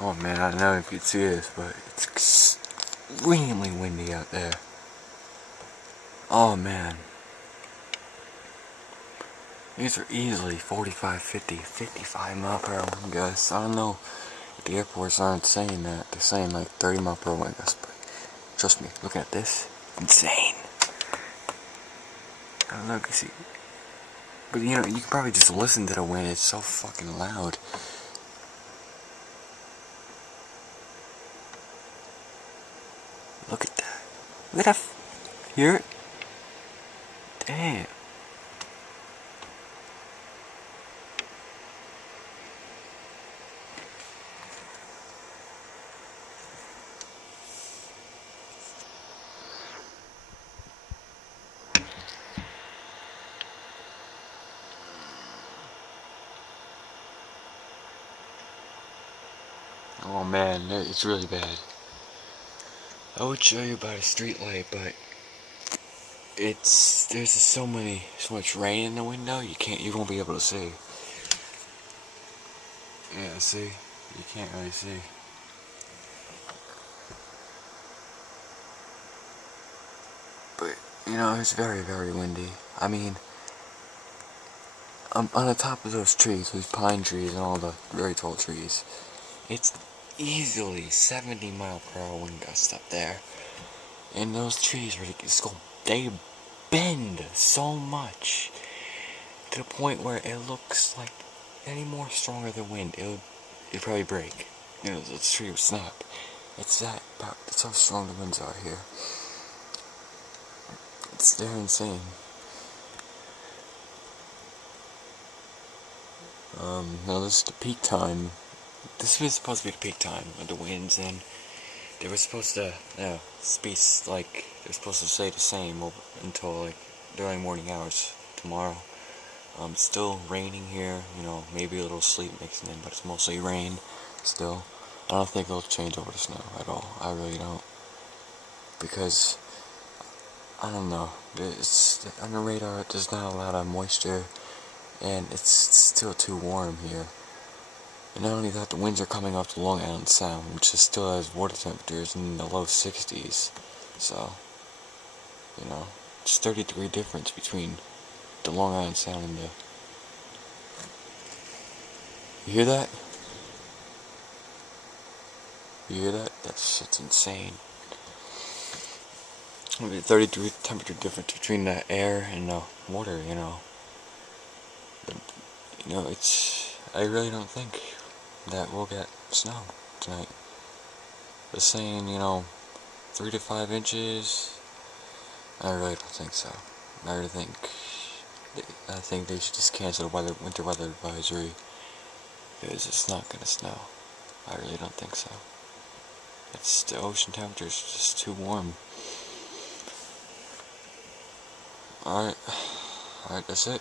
Oh man, I don't know if you can see this, but it's extremely windy out there. Oh man. These are easily 45, 50, 55 mile per hour wind gusts. I don't know if the airports aren't saying that. They're saying like 30 mile per hour wind gusts, but trust me, look at this. Insane. I don't know if you see. But you know, you can probably just listen to the wind. It's so fucking loud. Look at that. Look at that. Hear it? Damn. Oh man, it's really bad. I would show you about a street light, but there's just so much rain in the window. You won't be able to see. Yeah, see, you can't really see. But you know, it's very, very windy. I mean, on the top of those trees, those pine trees and all the very tall trees, it's easily 70 mile per hour wind gusts up there. And those trees they bend so much to the point where it looks like any more stronger than wind, it'd probably break. You know, the tree would snap. That's how strong the winds are here. They're insane. Now this is the peak time. This was supposed to be the peak time of the winds, and they were supposed to, space, like, they're supposed to stay the same until, like, the early morning hours tomorrow. It's still raining here, you know, maybe a little sleet mixing in, but it's mostly rain still. I don't think it'll change over to snow at all. I really don't. Because, I don't know, on the radar, there's not a lot of moisture, and it's still too warm here. And not only that, the winds are coming off the Long Island Sound, which still has water temperatures in the low 60s. So, you know, it's 30-degree difference between the Long Island Sound and the... You hear that? You hear that? That shit's insane. I mean, 30-degree temperature difference between the air and the water, you know. But, you know, I really don't think that we'll get snow tonight. They're saying, you know, 3 to 5 inches. I really don't think so. I think they should just cancel the winter weather advisory, because it's not gonna snow. I really don't think so. The ocean temperature is just too warm. Alright, that's it.